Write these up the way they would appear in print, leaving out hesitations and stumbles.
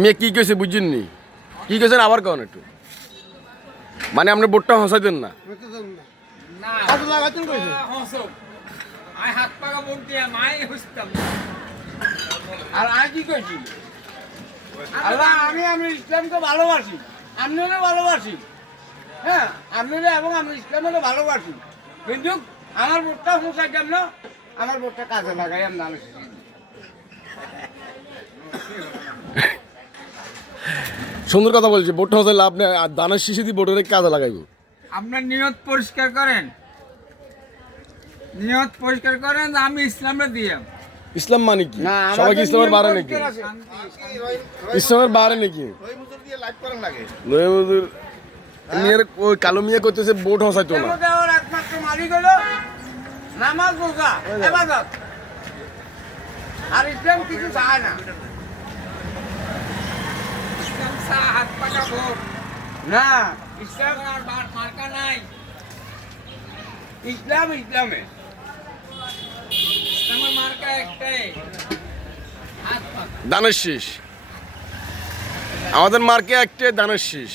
মেয়ে কি কইছে বুঝছেননি? কি কইছেন আবার কন একটু। মানে আপনি বোটটা হসাই দেন না। আর আমি কি কইছি? আল্লাহ আমি ইসলামকে ভালোবাসি, আপনারা ভালোবাসি, হ্যাঁ আপনারা এবং আমি ইসলামকে ভালোবাসি, কিন্তু আমার ভোটটা হোসাই কেমন, আমার ভোটটা কাজে লাগাই আমি জানি। সুন্দর কথা বলছে, বোটটা হসাইলে আপনি দানের শিশি দিয়ে বোটের কাজে লাগাইব। আপনার নিয়ত পরিষ্কার করেন, নিয়ত পরিষ্কার করেন যে আমি ইসলামে দিয়ে। ইসলাম মানে কি? সবাই কি ইসলামের বারে নাকি? ইসলামের বারে নাকি? নয় মজুর মেয়ের ওই কালো মিয়া করতেছে বোট হসাইতো না। একমাত্র মালিক হলো নামাজ রোজা ইবাদত, আর ইসলাম কিছু চায় না। ইসলাম চা হাত পাকা ভোট না, ইসলাম আর মার্কা নাই। ইসলাম ইসলামে ইসলামের মার্কা একটাই, হাত পাকা দানের শীষ। আমাদের মার্কে একটাই দানের শীষ।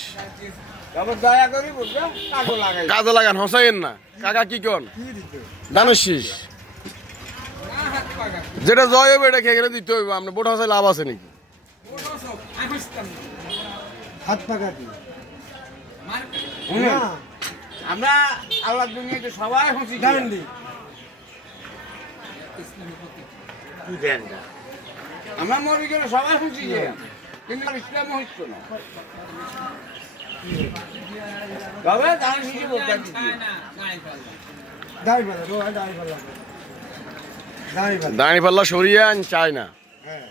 তবে দয়া করি বুঝছো কাজে লাগাই, কাজে লাগান, হসাইন না। কাকা কি কন? দানের শীষ হাত পাকা যেটা জয় হবে এটা খেয়ে দিতে হইব। আপনার বোট হসাই লাভ আছে নাকি? হাত পাকা কি? আমরা আল্লাহ দুনিয়াতে সবাই খুশি গ্যারান্টি আমরা মরে গেলে সবাই খুশি যে, কিন্তু ইসলাম হচ্ছে না। তবে দান শিশু বলতে দাঁড়ি পাল্লা দাঁড়ি পাল্লা দাঁড়ি পাল্লা দাঁড়ি পাল্লা সরিয়ে আন চায় না, হ্যাঁ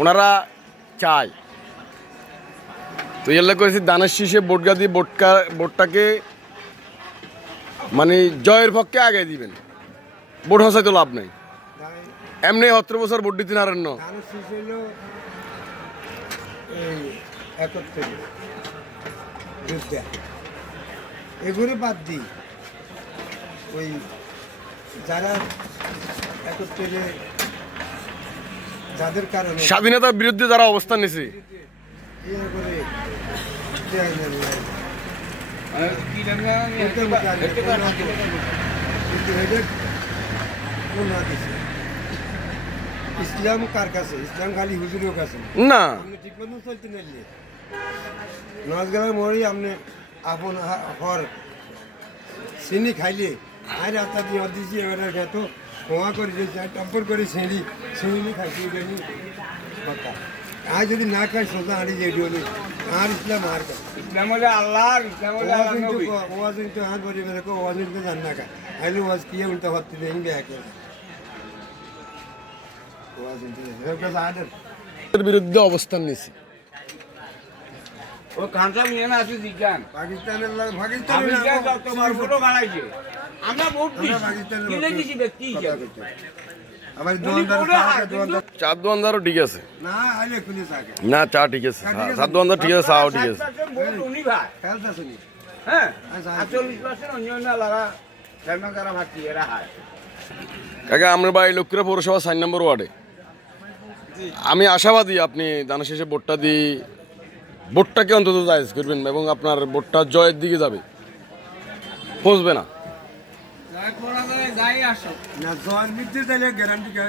ওনারা চায়। তো এল্লা করেছি দানের শীষে বোটগা দিয়ে বোটটাকে মানে জয়ের পক্ষে আগে দিবেন। বোট হসাই তো লাভ নেই, এমনি 17 বছর ভোট দিতে পারেন না। ধানের শীষ হইলো এই 71 যুদ্ধে, এগুলো বাদ দিই ওই যারা 71 যাদের কারণে স্বাধীনতার বিরুদ্ধে যারা অবস্থান নিয়েছে, ইয়ে করে দেয় না, কিন্তু এদের কোন হাদিসে? ইসলাম কার কাছে? ইসলাম খালি হুজুরের কাছে না আপনি ঠিক মতন চলতে নাইলে নাচ গেলার মরি আপনি আপন হর চিনি খাইলে আর রাস্তা দিয়ে দিয়েছি এবার খেতো খোয়া করে দিয়েছি আর টম্পর করে ছিঁড়ি খাইছি জানি কথা। আর যদি না খাই সোজা হাঁড়ি যে ডলি আর ইসলাম আর কাছে ইসলাম হলে আল্লাহ, ইসলাম হলে আল্লাহ নবী। ওয়াজ কিন্তু হাত ভরি বেরো ওয়াজ কিন্তু জান না খা আইলে ওয়াজ কি উল্টা হতে দেন গে একে ওয়াজ কিন্তু কাছে আদের এর বিরুদ্ধে অবস্থান নিয়েছে। ও খানসা মিয়া না আছে জিজ্ঞান পাকিস্তানের আমি পাকিস্তানের তোমার ফটো বানাইছে, আমরা ভোট দিছি, পাকিস্তানের কিনে দিছি ব্যক্তি হিসাবে। আমার দোকানদার চার দোকানদারও ঠিক আছে না আইলে খুলে থাকে না, চা ঠিক আছে, চার দোকানদার ঠিক আছে, চাও ঠিক আছে। 60% ভোট উনি ভাই, খেলতে শুনি হ্যাঁ, আর 40% অন্য লাগা ধর্ম যারা ভাতি এরা হয়। কাকা আমরা বাড়ি লক্ষ্মীরা পৌরসভা 4 নম্বর ওয়ার্ডে। আমি আশাবাদী আপনি দানের শেষে ভোটটা দিয়ে ভোটটাকে অন্তত জায়েজ করবেন এবং আপনার ভোটটা জয়ের দিকে যাবে, পৌঁছবে না। যাই পড়া যায় যাই আসো না জয়ের মধ্যে দিলে গ্যারান্টি কে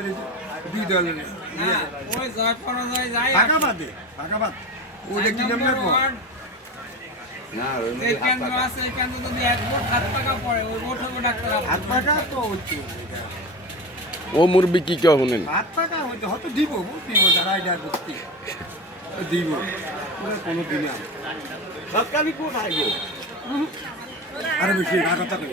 দুই দলের না, ওই জয় পড়া যায় যাই ফাঁকা বাদে ফাঁকা বাদ ওটা কি নাম রাখবো না এই কেন্দ্র আছে, এই কেন্দ্র যদি এক ভোট হাত টাকা পড়ে ওই ভোট হবে ডাক্তার হাত পাকা তো হচ্ছে ও মুরবি কি কেউ শুনেন? হাত পাকা হয়তো হয়তো দিব দিব যারা এটা করতে দিব কোনো দিনে সরকারি কোট আইবো আরে বেশি কথা কই